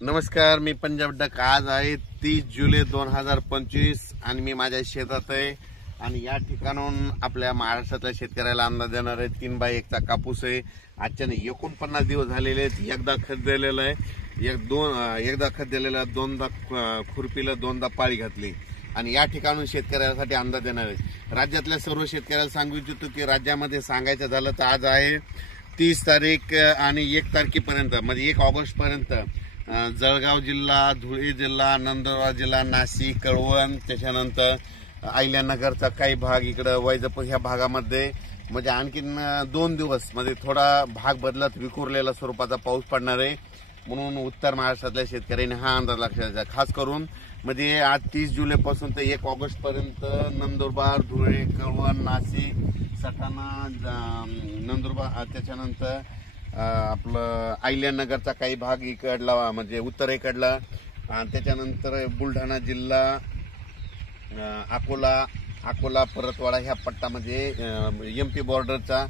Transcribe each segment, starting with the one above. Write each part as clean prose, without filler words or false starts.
नमस्कार, मी पंजाब डक। आज आहे 30 जुलै 2025 आणि मी माझ्या शेतात आहे आणि या ठिकाणून आपल्या महाराष्ट्रातल्या शेतकऱ्याला अंदाज देणार आहे 3x1 चा कापूस आहे। आजच्या 49 दिवस झालेले आहेत। एकदा खत दिलेलं आहे, एकदा खत दिलेलं, दोनदा खुरपीला, दोनदा पाळी घातली आणि या ठिकाणून शेतकऱ्यासाठी अंदाज देणार आहे। राज्यातल्या सर्व शेतकऱ्याला सांगू इच्छितो की राज्यामध्ये सांगायचं झालं तर आज आहे 30 तारीख आणि 1 तारखेपर्यंत म्हणजे 1 ऑगस्ट पर्यंत जळगाव जिल्हा, धुळे जिल्हा, नंदुरबार जिल्हा, नाशिक, कळवण, त्याच्यानंतर अहिल्यानगरचा काही भाग, इकडे वैजापूर ह्या भागामध्ये म्हणजे आणखीन 2 दिवस मध्ये थोडा भाग बदलत विखुरलेला स्वरूपाचा पाऊस पडणार आहे। म्हणून उत्तर महाराष्ट्रातल्या शेतकऱ्यांनी हा अंदाज लक्षात घ्या। खास करून म्हणजे आज 30 जुलैपासून ते 1 ऑगस्ट पर्यंत नंदुरबार, धुळे, कळवण, नाशिक, सटाणा, नंदुरबार, त्याच्यानंतर आपलं अहिल्यानगरचा काही भाग इकडला म्हणजे उत्तरेकडला, त्याच्यानंतर बुलढाणा जिल्हा, अकोला, परतवाडा ह्या पट्ट्यामध्ये एमपी बॉर्डरचा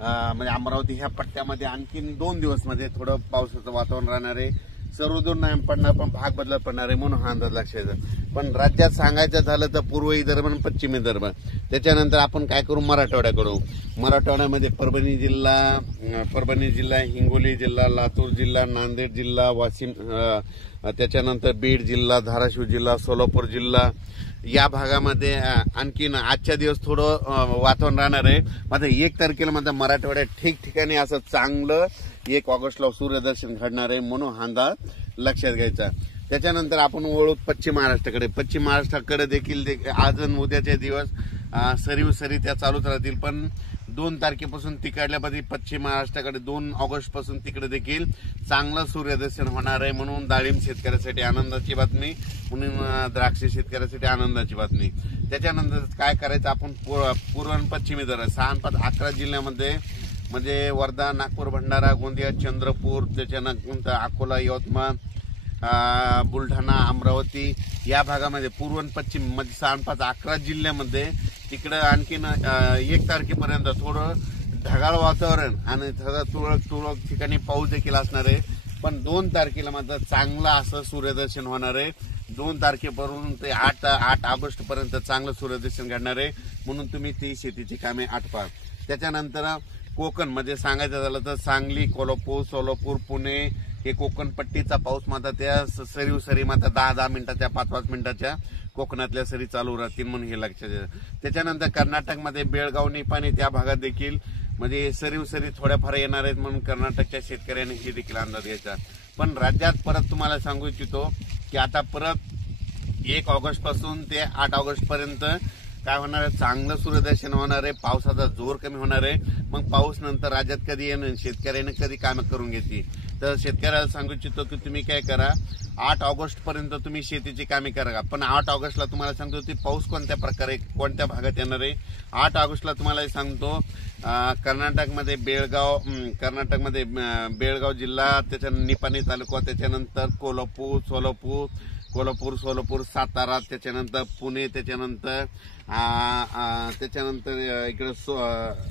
म्हणजे अमरावती ह्या पट्ट्यामध्ये आणखीन 2 दिवस मध्ये थोडं पावसाचं वातावरण राहणार आहे। सर्वदूर नाही पडणार पण भाग बदलत पडणार आहे, म्हणून हा अंदाज लक्षात घ्या। पण राज्यात सांगायचं झालं तर पूर्व विदर्भ आणि पश्चिम विदर्भ, त्याच्यानंतर आपण काय करू, मराठवाड्याकडू। मराठवाड्यामध्ये परभणी जिल्हा, हिंगोली जिल्हा, लातूर जिल्हा, नांदेड जिल्हा, वाशिम, त्याच्यानंतर बीड जिल्हा, धाराशिव जिल्हा, सोलापूर जिल्हा या भागामध्ये आणखीन आजच्या दिवस थोडं वातावरण राहणार आहे। मात्र 1 तारखेला मात्र मराठवाड्यात ठिकठिकाणी असं चांगलं 1 ऑगस्टला सूर्यदर्शन घडणार आहे, म्हणून हा अंदाज लक्षात घ्यायचा। त्याच्यानंतर आपण वळू पश्चिम महाराष्ट्राकडे। पश्चिम महाराष्ट्राकडे देखील आज आणि उद्याचे दिवस सरी त्या चालूच राहतील, पण 2 तारखेपासून तिकडल्यामध्ये पश्चिम महाराष्ट्राकडे 2 ऑगस्ट पासून तिकडे देखील चांगलं सूर्यदर्शन होणार आहे, म्हणून डाळिंब शेतकऱ्यासाठी आनंदाची बातमी, म्हणून द्राक्ष शेतकऱ्यासाठी आनंदाची बातमी। त्याच्यानंतर काय करायचं, आपण पूर्व आणि पश्चिम विदर्भ 6-5-11 जिल्ह्यामध्ये म्हणजे वर्धा, नागपूर, भंडारा, गोंदिया, चंद्रपूर, त्याच्यानंतर अकोला, यवतमाळ, बुलढाणा, अमरावती या भागामध्ये पूर्व आणि पश्चिम म्हणजे 6-5-11 जिल्ह्यामध्ये तिकडे आणखीन 1 तारखेपर्यंत थोडं ढगाळ वातावरण आणि तुरळक ठिकाणी पाऊस देखील असणार आहे। पण 2 तारखेला मात्र चांगलं असं सूर्यदर्शन होणार आहे। 2 तारखेपासून ते 8 ऑगस्ट पर्यंत चांगलं सूर्यदर्शन घडणार आहे, म्हणून तुम्ही ती शेतीची कामे आटपा। त्याच्यानंतर कोकण म्हणजे सांगायचं झालं तर सांगली, कोल्हापूर, सोलापूर, पुणे हे कोकण पट्टीचा पाऊस मात्र त्या सरी मात्र 10 मिनिटाच्या 5 मिनिटाच्या कोकणातल्या सरी चालू राहतील, म्हणून हे लक्षात घ्या। त्याच्यानंतर कर्नाटकमध्ये बेळगाव, निपाणी त्या भागात देखील म्हणजे सरी थोड्याफार येणार आहेत, म्हणून कर्नाटकच्या शेतकऱ्यांनी हे देखील अंदाज घ्यायचा। पण राज्यात परत तुम्हाला सांगू इच्छितो की आता परत 1 ऑगस्ट पासून ते 8 ऑगस्ट पर्यंत काय होणार आहे, चांगलं सूर्यदर्शन होणार आहे, पावसाचा जोर कमी होणार आहे। मग पाऊस नंतर राज्यात कधी येणं, शेतकऱ्याने कधी कामं करून घेतली तर शेतकऱ्याला सांगू इच्छितो की तुम्ही काय करा, 8 ऑगस्ट पर्यंत तुम्ही शेतीची कामे करा। पण 8 ऑगस्टला तुम्हाला सांगतो की पाऊस कोणत्या प्रकारे कोणत्या भागात येणार आहे। 8 ऑगस्टला तुम्हाला सांगतो कर्नाटकमध्ये बेळगाव जिल्हा, त्याच्यानंतर निपाणी तालुका, त्याच्यानंतर कोल्हापूर, सोलापूर, सातारा, त्याच्यानंतर पुणे, त्याच्यानंतर इकडे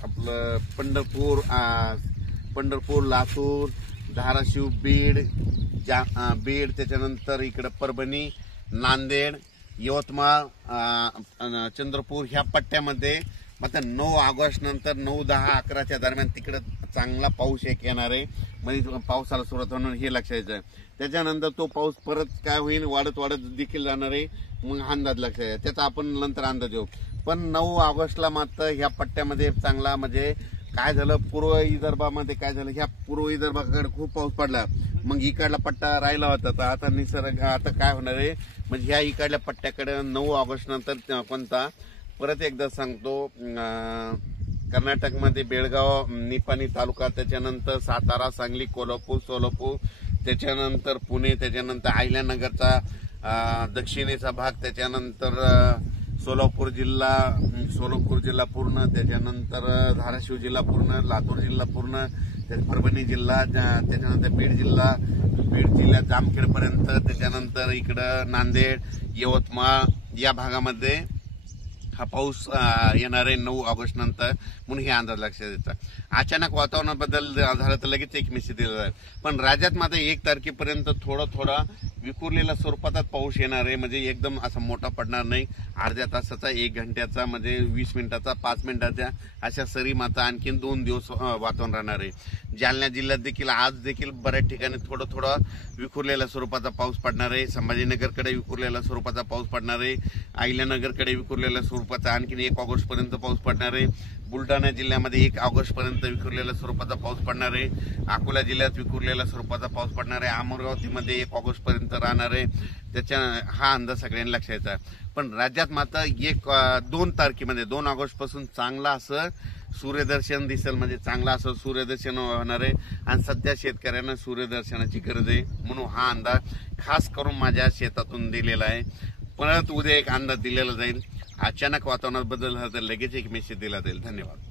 आपलं पंढरपूर, लातूर, धाराशिव, बीड, त्याच्यानंतर इकडे परभणी, नांदेड, यवतमाळ, चंद्रपूर ह्या पट्ट्यामध्ये मात्र 9 ऑगस्ट नंतर 9, 10, 11च्या दरम्यान तिकडे चांगला पाऊस येणार आहे, म्हणजे पावसाला सुरुवात होणार हे लक्षात घ्यायचं। त्याच्यानंतर तो पाऊस परत काय होईल, वाढत देखील जाणार आहे, मग अंदाज लक्षात घ्या, त्याचा आपण नंतर अंदाज घेऊ। पण 9 ऑगस्टला मात्र ह्या पट्ट्यामध्ये चांगला म्हणजे काय झालं, पूर्व विदर्भामध्ये काय झालं, ह्या पूर्व विदर्भाकडे खूप पाऊस पडला, मग इकडला पट्टा राहिला होता, तर आता निसर्ग आता काय होणार आहे म्हणजे ह्या इकडल्या पट्ट्याकडे 9 ऑगस्ट नंतर कोणता परत एकदा सांगतो, कर्नाटकमध्ये बेळगाव, निपाणी तालुका, त्याच्यानंतर सातारा, सांगली, कोल्हापूर, सोलापूर, त्याच्यानंतर पुणे, त्याच्यानंतर अहिल्यानगरचा दक्षिणेचा भाग, त्याच्यानंतर सोलापूर जिल्हा पूर्ण, त्याच्यानंतर धाराशिव जिल्हा पूर्ण, लातूर जिल्हा पूर्ण, परभणी जिल्हा, त्याच्यानंतर बीड जिल्ह्यात जामखेडपर्यंत, त्याच्यानंतर इकडं नांदेड, यवतमाळ या भागामध्ये हा पाऊस येणार आहे 9 ऑगस्ट नंतर, म्हणून हे अंदाज लक्षात येतात. अचानक वातावरणात बदल झाला तर लगेच एक मेसेज दिला जाईल. पण राज्यात मात्र 1 तारखेपर्यंत थोडा विखुरलेल्या स्वरूपात पाऊस येणार आहे. म्हणजे एकदम असा मोठा पडणार नाही. अर्ध्या तासाचा, 1 घंट्याचा, म्हणजे 20 मिनिटाचा, 5 मिनिटाच्या अशा सरी मात्र आणखीन 2 दिवस वातावरण राहणार आहे. जालना जिल्ह्यात देखील आज देखील बऱ्याच ठिकाणी थोडा विखुरलेल्या स्वरूपाचा पाऊस पडणार आहे. संभाजीनगरकडे विखुरलेल्या स्वरूपाचा पाऊस पडणार आहे. अहिल्यानगरकडे विखुरलेल्या स्वरूपाचा आणखीन 1 ऑगस्ट पर्यंत पाऊस पडणार आहे. बुलढाणा जिल्ह्यामध्ये 1 ऑगस्ट पर्यंत विखुरलेल्या स्वरूपाचा पाऊस पडणार आहे. अकोला जिल्ह्यात विखुरलेल्या स्वरूपाचा पाऊस पडणार आहे. अमरावतीमध्ये 1 ऑगस्ट पर्यंत राहणार आहे. त्याच्या हा अंदाज सगळ्यांनी लक्षात घ्यायचा. पण राज्यात मात्र 2 तारखेमध्ये 2 ऑगस्ट पासून चांगला असं सूर्यदर्शन दिसेल. म्हणजे चांगला असं सूर्यदर्शन होणार आहे. आणि सध्या शेतकऱ्यांना सूर्यदर्शनाची गरज आहे, म्हणून हा अंदाज खास करून माझ्या शेतातून दिलेला आहे. परत उद्या एक अंदाज दिलेला जाईल. अचानक वातावरणात बदल झाला तर लगेच एक मेसेज दिला जाईल. धन्यवाद.